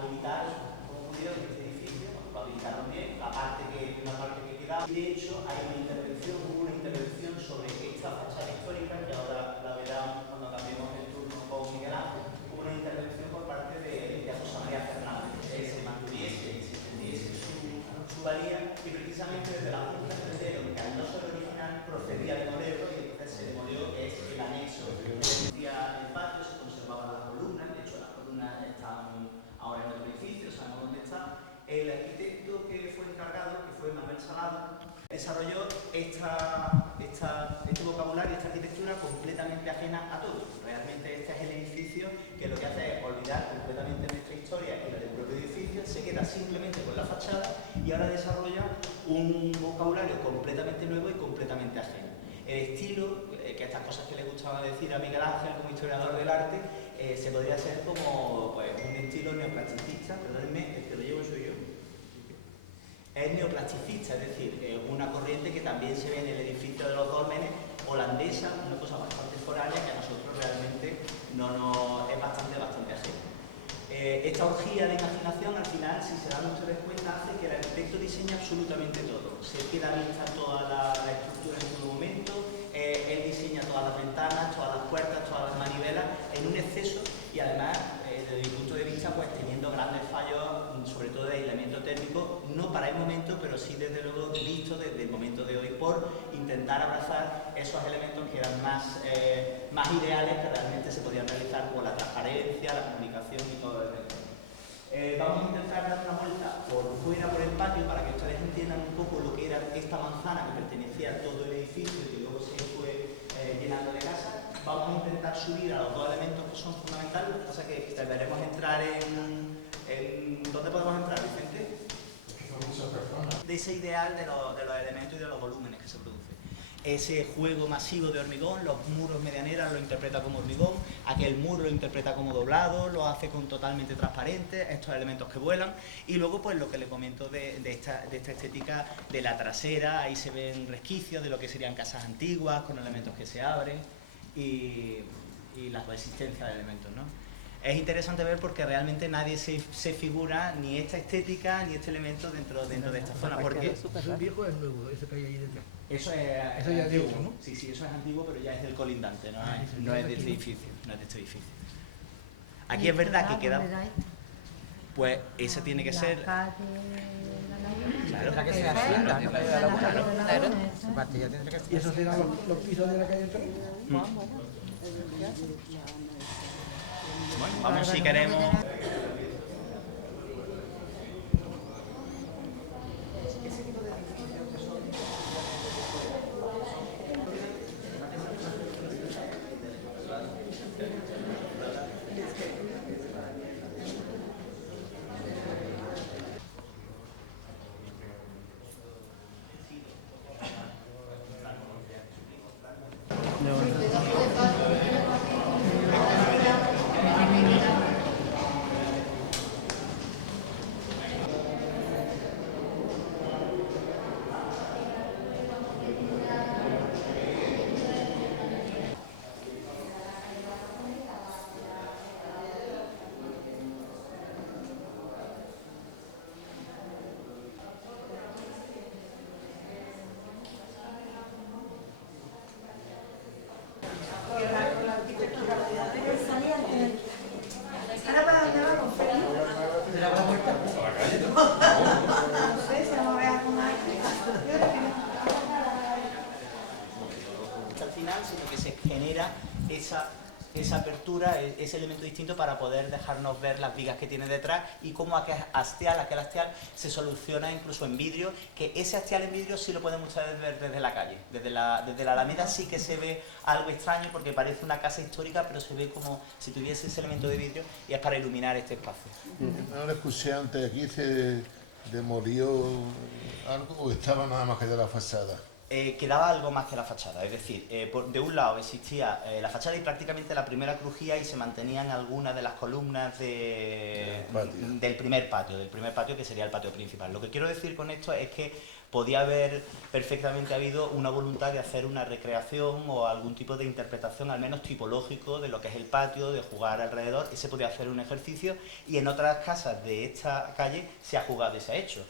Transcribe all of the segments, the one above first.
habilitar, como pudieron, este edificio, lo habilitaron bien, una parte que quedaba. Y de hecho, hubo una intervención sobre esta fachada histórica, que ahora la verán cuando cambiemos el turno con Miguel Ángel. Hubo una intervención por parte de José María Fernández, que se mantuviese y se entendiese su valía, y precisamente desde la Junta entendieron que al no ser original procedía a demolerlo, y entonces se demolió, que es el anexo. El patio, se conservaban las columnas, de hecho las columnas están ahora en otro edificio, sabemos dónde está. El arquitecto que fue encargado, que fue Manuel Salado, desarrolló este vocabulario, esta arquitectura completamente ajena a todo. Realmente este es el edificio que lo que hace es olvidar completamente nuestra historia y la del propio edificio, se queda simplemente con la fachada y ahora desarrolla un vocabulario completamente nuevo y completamente ajeno. El estilo, que estas cosas que le gustaba decir a Miguel Ángel como historiador del arte, se podría ser como pues, un estilo neoplasticista, perdónenme, el que lo llevo soy yo. Es neoplasticista, es decir, una corriente que también se ve en el edificio de los dólmenes holandesa, una cosa bastante foránea que a nosotros realmente es bastante ajena. Esta orgía de imaginación, al final, si se dan ustedes cuenta, hace que el arquitecto diseñe absolutamente todo. Se queda vista toda la estructura en todo momento, él diseña todas las ventanas, todas las puertas, todas las manivelas, en un exceso y además, desde mi punto de vista, pues teniendo grandes fallos, sobre todo de aislamiento térmico, no para el momento, pero sí desde luego visto desde el momento de hoy, por intentar abrazar esos elementos que eran más ideales, que realmente se podían realizar, como la transparencia, la comunicación y todo el resto. Vamos a intentar dar una vuelta por fuera, por el patio, para que ustedes entiendan un poco lo que era esta manzana que pertenecía a todo el edificio y que luego se fue llenando de casas. Vamos a intentar subir a los dos elementos que son fundamentales, lo que pasa es que deberemos entrar en ¿dónde podemos entrar, Vicente? Son muchas personas. De ese ideal de los elementos y de los volúmenes que se producen. Ese juego masivo de hormigón, los muros medianeras lo interpreta como hormigón, aquel muro lo interpreta como doblado, lo hace con totalmente transparente, estos elementos que vuelan, y luego pues lo que le comento de esta estética de la trasera, ahí se ven resquicios de lo que serían casas antiguas, con elementos que se abren, y la coexistencia de elementos, ¿no? Es interesante ver porque realmente nadie se figura ni esta estética ni este elemento dentro de esta zona. Porque ¿Es viejo o es nuevo, ese que hay ahí detrás? Eso ya es antiguo, antiguo, ¿no? Sí, eso es antiguo, pero ya es del colindante, no es de este edificio, Aquí es verdad que queda... Pues esa tiene que ser... Claro, La que se hacienda, ¿no? Claro. ¿Y esos serán los pisos de la calle entrada? Bueno, vamos si queremos... ¿Ahora para dónde vamos, Feli? ¿De la puerta? ¿A la calle? No sé, si vamos a ver con más. Al final, sino que se genera esa apertura, ese elemento distinto para poder dejarnos ver las vigas que tiene detrás y cómo aquel hastial se soluciona incluso en vidrio, que ese hastial en vidrio sí lo pueden ustedes ver desde la calle. Desde la Alameda sí que se ve algo extraño porque parece una casa histórica, pero se ve como si tuviese ese elemento de vidrio y es para iluminar este espacio. No lo escuché antes, aquí se demolió algo o estaba nada más que de la fachada. quedaba algo más que la fachada, es decir, de un lado existía la fachada y prácticamente la primera crujía y se mantenían algunas de las columnas del primer patio que sería el patio principal. Lo que quiero decir con esto es que podía haber perfectamente habido una voluntad de hacer una recreación o algún tipo de interpretación, al menos tipológico, de lo que es el patio, de jugar alrededor, y se podía hacer un ejercicio, y en otras casas de esta calle se ha jugado y se ha hecho.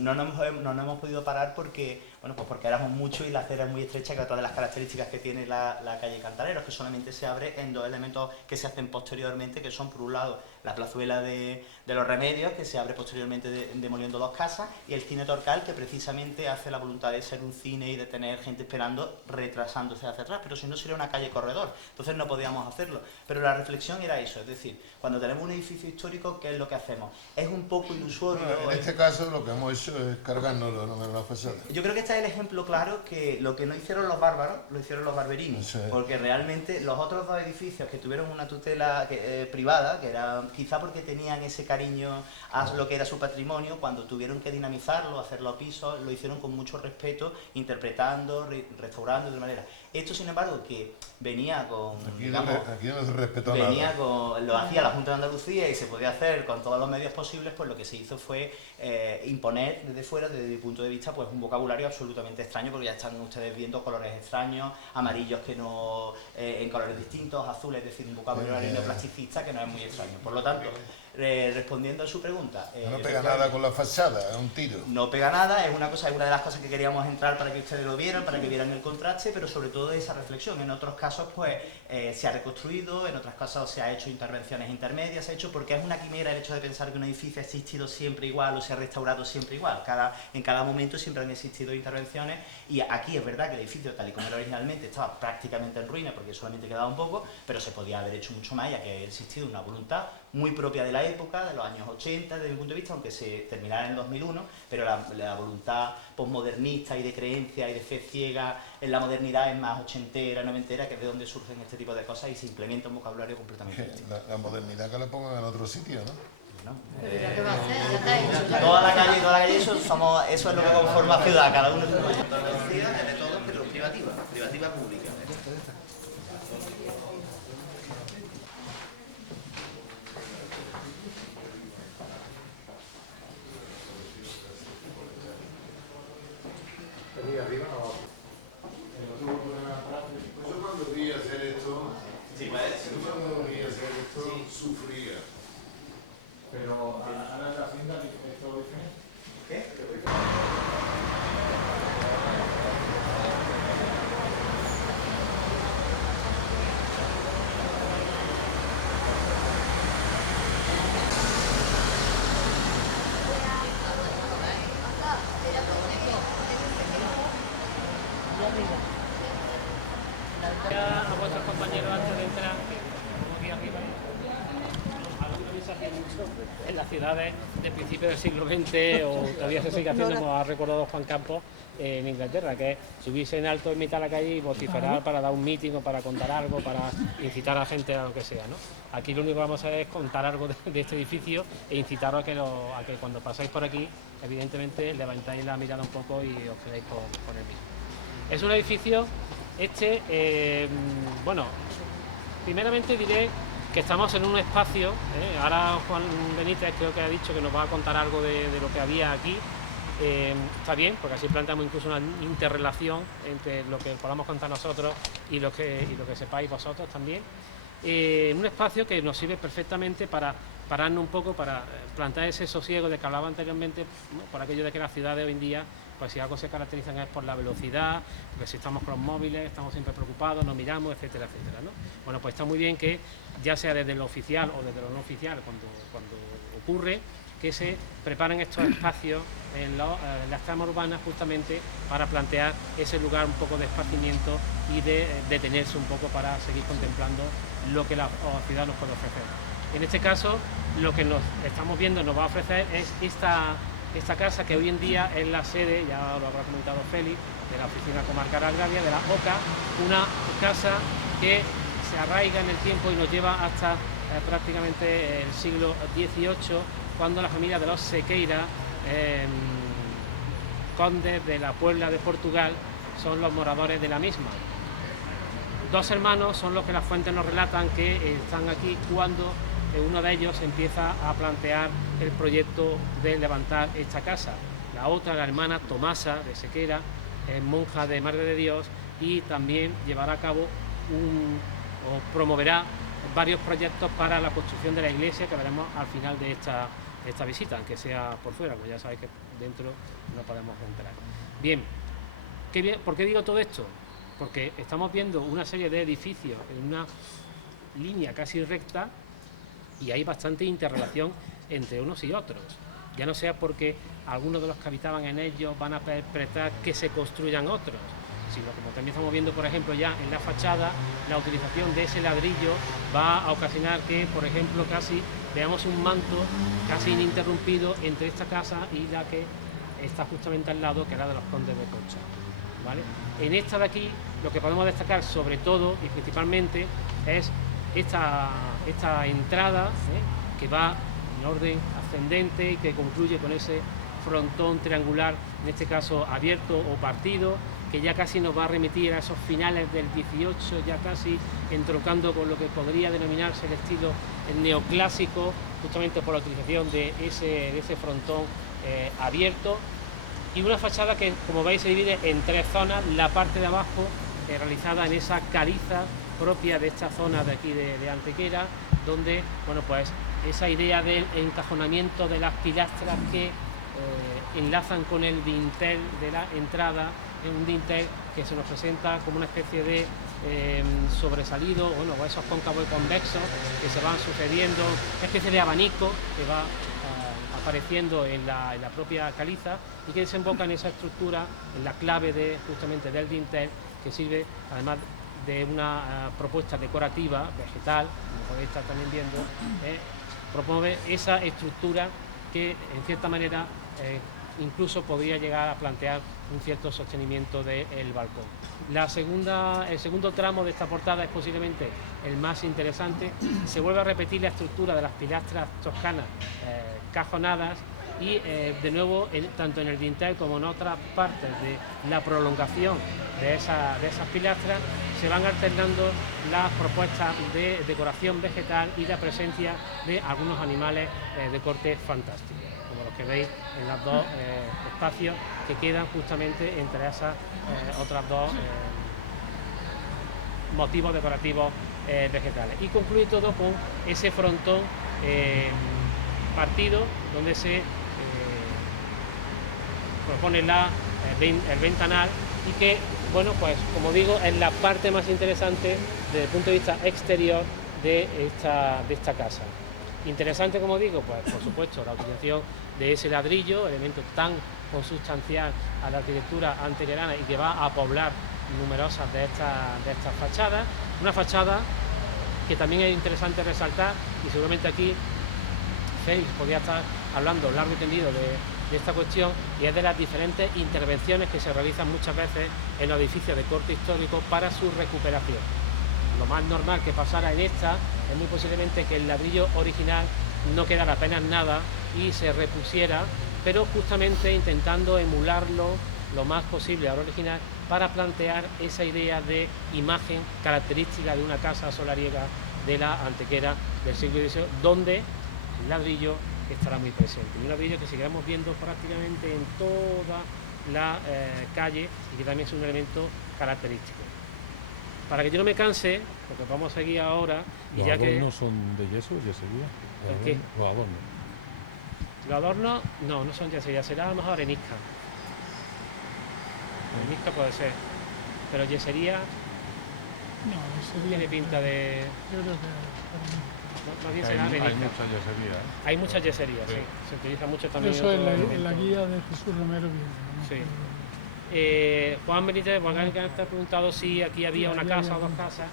No nos hemos podido parar porque, bueno, pues porque éramos muchos y la acera es muy estrecha, que es otra de las características que tiene la calle Cantareros, que solamente se abre en dos elementos que se hacen posteriormente, que son, por un lado, la plazuela de los Remedios, que se abre posteriormente demoliendo dos casas, y el cine Torcal, que precisamente hace la voluntad de ser un cine y de tener gente esperando, retrasándose hacia atrás, pero si no sería una calle corredor, entonces no podíamos hacerlo. Pero la reflexión era eso, es decir, cuando tenemos un edificio histórico, ¿qué es lo que hacemos? Es un poco ilusorio. Bueno, en este caso lo que hemos hecho es cargárnoslo en la fachada. Yo creo que este es el ejemplo claro que lo que no hicieron los bárbaros, lo hicieron los barberinos, Sí. porque realmente los otros dos edificios que tuvieron una tutela privada, que era quizá porque tenían ese cariño a lo que era su patrimonio, cuando tuvieron que dinamizarlo, hacerlo a pisos, lo hicieron con mucho respeto, interpretando, restaurando de una manera. Esto, sin embargo, que venía con... Aquí no se respetó venía nada. lo hacía la Junta de Andalucía y se podía hacer con todos los medios posibles, pues lo que se hizo fue imponer desde fuera, desde mi punto de vista, pues un vocabulario absolutamente extraño, porque ya están ustedes viendo colores extraños, amarillos que no en colores distintos, azules, es decir, un vocabulario neoplasticista que no es muy extraño. Por lo tanto, respondiendo a su pregunta... No pega nada con la fachada, es un tiro. No pega nada, es una de las cosas que queríamos entrar para que ustedes lo vieran, para que vieran el contraste, pero sobre todo esa reflexión. En otros casos, pues, se ha reconstruido, en otros casos se ha hecho intervenciones intermedias, se ha hecho porque es una quimera el hecho de pensar que un edificio ha existido siempre igual o se ha restaurado siempre igual. En cada momento siempre han existido intervenciones, y aquí es verdad que el edificio, tal y como era originalmente, estaba prácticamente en ruina porque solamente quedaba un poco, pero se podía haber hecho mucho más, ya que ha existido una voluntad muy propia de la época, de los años 80, desde mi punto de vista, aunque se terminara en el 2001, pero la voluntad posmodernista y de creencia y de fe ciega en la modernidad es más ochentera, noventera, que es de donde surgen este tipo de cosas y se implementa un vocabulario completamente distinto. La modernidad que la pongan en otro sitio, ¿no? ¿No? ¿Qué va a hacer? Ya está hecho. Toda la calle, eso es lo que conforma ciudad, cada uno tiene una Andalucía, de todo, pero privativa pública. Yo cuando vi hacer esto, sufría. Pero ahora la hacienda es todo diferente. ¿Qué? A vuestros compañeros antes de entrar, como aquí arriba, a lo que se hacía mucho en las ciudades de principios del siglo XX, o todavía se sigue haciendo, como ha recordado Juan Campos, en Inglaterra, que es subirse en alto en mitad de la calle y vociferar para dar un meeting o para contar algo, para incitar a la gente a lo que sea, ¿no? Aquí lo único que vamos a hacer es contar algo de este edificio e incitaros a que cuando pasáis por aquí, evidentemente, levantáis la mirada un poco y os quedáis con el mismo. Es un edificio, bueno, primeramente diré que estamos en un espacio, ahora Juan Benítez creo que ha dicho que nos va a contar algo de lo que había aquí. Está bien, porque así planteamos incluso una interrelación entre lo que podamos contar nosotros y lo que sepáis vosotros también. Un espacio que nos sirve perfectamente para pararnos un poco, para plantear ese sosiego de que hablaba anteriormente, ¿no? Por aquello de que las ciudades hoy en día, pues si algo se caracterizan es por la velocidad, porque si estamos con los móviles, estamos siempre preocupados, nos miramos, etcétera, etcétera, ¿no? Bueno, pues está muy bien que, ya sea desde lo oficial o desde lo no oficial, cuando ocurre, que se preparen estos espacios en las tramas urbanas justamente para plantear ese lugar un poco de esparcimiento y de detenerse un poco para seguir contemplando lo que la ciudad nos puede ofrecer. En este caso, lo que nos estamos viendo nos va a ofrecer es esta casa que hoy en día es la sede, ya lo habrá comentado Félix, de la Oficina Comarcal Agraria, de la OCA, una casa que se arraiga en el tiempo y nos lleva hasta prácticamente el siglo XVIII, cuando la familia de los Sequeira, condes de la Puebla de Portugal, son los moradores de la misma. 2 hermanos son los que las fuentes nos relatan que están aquí cuando uno de ellos empieza a plantear el proyecto de levantar esta casa. La otra, la hermana Tomasa de Sequera, es monja de Madre de Dios y también llevará a cabo o promoverá varios proyectos para la construcción de la iglesia que veremos al final de esta visita, aunque sea por fuera, pues ya sabéis que dentro no podemos entrar. Bien, ¿por qué digo todo esto? Porque estamos viendo una serie de edificios en una línea casi recta y hay bastante interrelación entre unos y otros. Ya no sea porque algunos de los que habitaban en ellos van a perpetrar que se construyan otros, sino como también estamos viendo, por ejemplo, ya en la fachada, la utilización de ese ladrillo va a ocasionar que, por ejemplo, casi veamos un manto casi ininterrumpido entre esta casa y la que está justamente al lado, que es la de los condes de Concha, ¿vale? En esta de aquí, lo que podemos destacar sobre todo y principalmente es esta entrada, que va en orden ascendente y que concluye con ese frontón triangular, en este caso abierto o partido, que ya casi nos va a remitir a esos finales del 18, ya casi entroncando con lo que podría denominarse el estilo neoclásico, justamente por la utilización de ese frontón abierto, y una fachada que, como veis, se divide en 3 zonas. La parte de abajo realizada en esa caliza propia de esta zona de aquí de Antequera, donde, bueno, pues esa idea del encajonamiento de las pilastras que enlazan con el dintel de la entrada, en un dintel que se nos presenta como una especie de sobresalido, bueno, o esos cóncavos y convexos que se van sucediendo, una especie de abanico que va apareciendo en la propia caliza y que desemboca en esa estructura, en la clave justamente del dintel, que sirve, además de una propuesta decorativa, vegetal, como podéis estar también viendo, promueve esa estructura que, en cierta manera, incluso podría llegar a plantear un cierto sostenimiento del balcón. El segundo tramo de esta portada es posiblemente el más interesante. Se vuelve a repetir la estructura de las pilastras toscanas cajonadas y de nuevo, tanto en el dintel como en otras partes de la prolongación de esas pilastras, se van alternando las propuestas de decoración vegetal y la presencia de algunos animales de corte fantástico, como los que veis en los 2 espacios que quedan justamente entre esas otras 2 motivos decorativos vegetales. Y concluye todo con ese frontón partido, donde se propone el ventanal, y que, bueno, pues como digo, es la parte más interesante desde el punto de vista exterior de esta casa. Interesante, como digo, pues por supuesto la utilización de ese ladrillo, elemento tan consustancial a la arquitectura antequerana y que va a poblar numerosas de estas fachadas. Una fachada que también es interesante resaltar, y seguramente aquí Félix podría estar hablando largo y tendido de esta cuestión, y es de las diferentes intervenciones que se realizan muchas veces en los edificios de corte histórico para su recuperación. Lo más normal que pasara en esta es muy posiblemente que el ladrillo original no quedara apenas nada y se repusiera, pero justamente intentando emularlo lo más posible al original para plantear esa idea de imagen característica de una casa solariega de la Antequera del siglo XVIII, donde el ladrillo estará muy presente. Y un ladrillo que seguiremos viendo prácticamente en toda la calle y que también es un elemento característico. Para que yo no me canse, porque vamos a seguir ahora, y ¿Los ya adornos que... son de yeso o yesería? ¿El qué? Los adornos. Los adornos, no son yesería, será a lo mejor arenisca. Arenisca puede ser, pero yesería No, eso tiene pinta de... Yo creo que más bien Hay, será hay arenisca. mucha yesería. Hay muchas yeserías, sí. Sí. Se utiliza mucho también. eso en otro la elemento. guía de Jesús Romero viene. Sí. Juan Benítez, Juan te ha preguntado si aquí había una casa o 2 casas.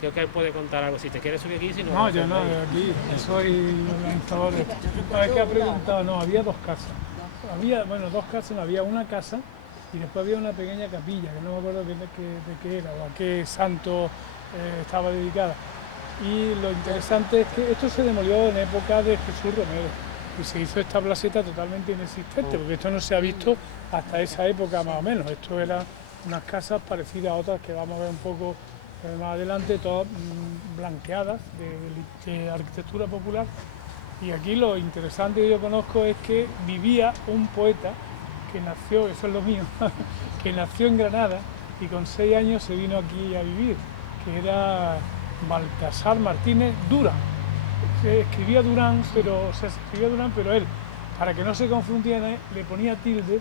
Creo que él puede contar algo. Si te quieres subir aquí, si no... No, yo no, aquí soy el organizador. No, es que ha preguntado, no, había 2 casas. Había, bueno, 2 casas, no, había una casa y después había una pequeña capilla, que no me acuerdo de qué era o a qué santo estaba dedicada. Y lo interesante es que esto se demolió en época de Jesús Romero y se hizo esta placeta totalmente inexistente, porque esto no se ha visto hasta esa época más o menos. Esto era unas casas parecidas a otras que vamos a ver un poco más adelante, todas blanqueadas de arquitectura popular. Y aquí lo interesante que yo conozco es que vivía un poeta que nació, eso es lo mío, que nació en Granada y con 6 años se vino aquí a vivir, que era Baltasar Martínez Durán. Se escribía Durán, pero él, para que no se confundiera, le ponía tilde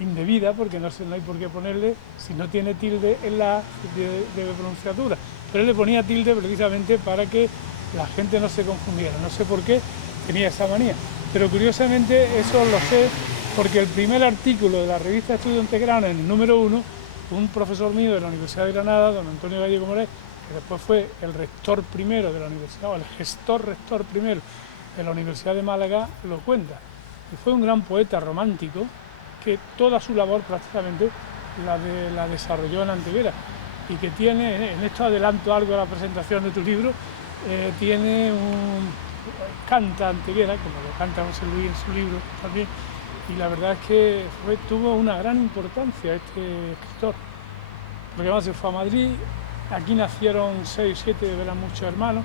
indebida, porque no hay por qué ponerle, si no tiene tilde en la de pronunciatura, pero él le ponía tilde precisamente para que la gente no se confundiera. No sé por qué tenía esa manía, pero curiosamente eso lo sé porque el primer artículo de la revista Estudio Integrano, en el número 1, un profesor mío de la Universidad de Granada, don Antonio Gallego Morés, que después fue el rector primero de la universidad, o el gestor rector primero de la Universidad de Málaga, lo cuenta. Y fue un gran poeta romántico que toda su labor prácticamente la desarrolló en Antequera, y que tiene, en esto adelanto algo a la presentación de tu libro, canta Antequera, como lo canta José Luis en su libro también, y la verdad es que tuvo una gran importancia este escritor, porque además se fue a Madrid, aquí nacieron 6 o 7, eran muchos hermanos,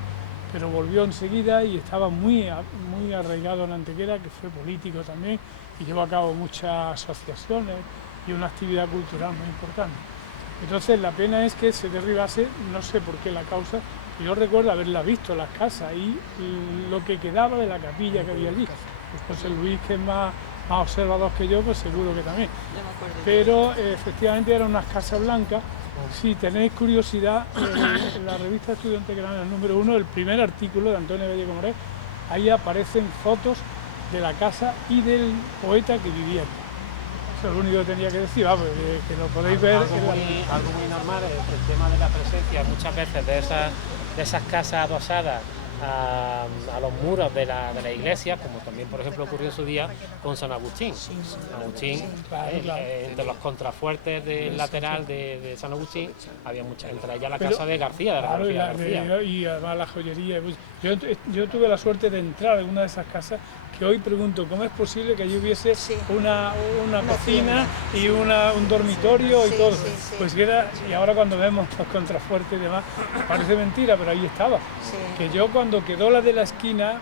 pero volvió enseguida y estaba muy arraigado en Antequera, que fue político también, y llevó a cabo muchas asociaciones y una actividad cultural muy importante. Entonces la pena es que se derribase, no sé por qué la causa. Yo recuerdo haberla visto, las casas y lo que quedaba de la capilla que había allí. Pues José Luis, que es más observador que yo, pues seguro que también. Pero efectivamente eran unas casas blancas. Si tenéis curiosidad, en la revista Estudio Integrano, en el número 1, el primer artículo de Antonio Gallego Morés, ahí aparecen fotos de la casa y del poeta que vivía aquí. Eso es lo único que tenía que decir, que lo podéis ver. Algo muy normal es el tema de la presencia muchas veces de esas casas adosadas a los muros de la iglesia, como también por ejemplo ocurrió en su día con San Agustín. San Agustín, entre los contrafuertes del lateral de San Agustín había muchas, entre ellas la casa de García, de la García. Y además la joyería. Yo tuve la suerte de entrar en una de esas casas, que hoy pregunto cómo es posible que allí hubiese una cocina y un dormitorio y todo. Pues y ahora cuando vemos los contrafuertes y demás, parece mentira, pero ahí estaba. Que yo cuando quedó la de la esquina,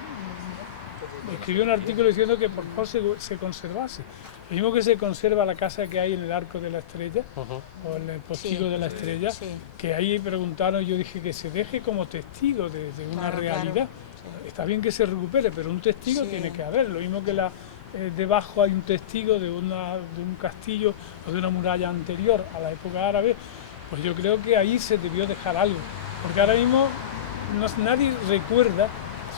escribí un artículo diciendo que por favor se conservase. Lo mismo que se conserva la casa que hay en el Arco de la Estrella, o en el Postigo de la Estrella, que ahí preguntaron, yo dije que se deje como testigo de una realidad. Está bien que se recupere, pero un testigo tiene que haber. Lo mismo que debajo hay un testigo de un castillo o de una muralla anterior a la época árabe, pues yo creo que ahí se debió dejar algo. Porque ahora mismo nadie recuerda,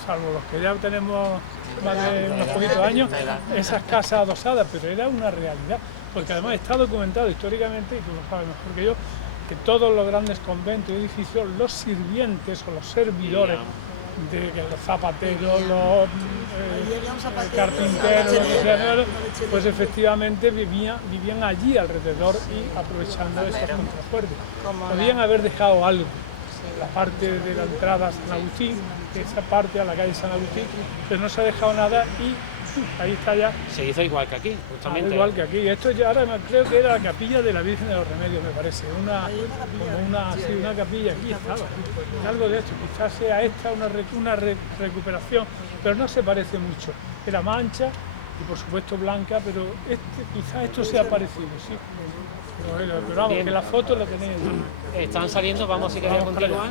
salvo los que ya tenemos más de unos poquitos años, esas casas adosadas, pero era una realidad. Porque además está documentado históricamente, y tú lo sabes mejor que yo, que todos los grandes conventos y edificios, los sirvientes o los servidores, los zapateros, los carpinteros, pues efectivamente vivían allí alrededor y aprovechando esos contrafuertes. Podían haber dejado algo, la parte de la entrada a San Agustín, esa parte a la calle San Agustín, pero no se ha dejado nada y ahí está ya. Se hizo igual que aquí, justamente. Igual que aquí. Esto ya ahora creo que era la capilla de la Virgen de los Remedios, me parece. Una capilla aquí estaba. Algo de esto, quizás sea esta una recuperación, pero no se parece mucho. Era mancha y por supuesto blanca, pero quizás esto sea parecido, sí. Pero vamos, que las fotos las tenéis. Están saliendo, vamos si queréis continuar.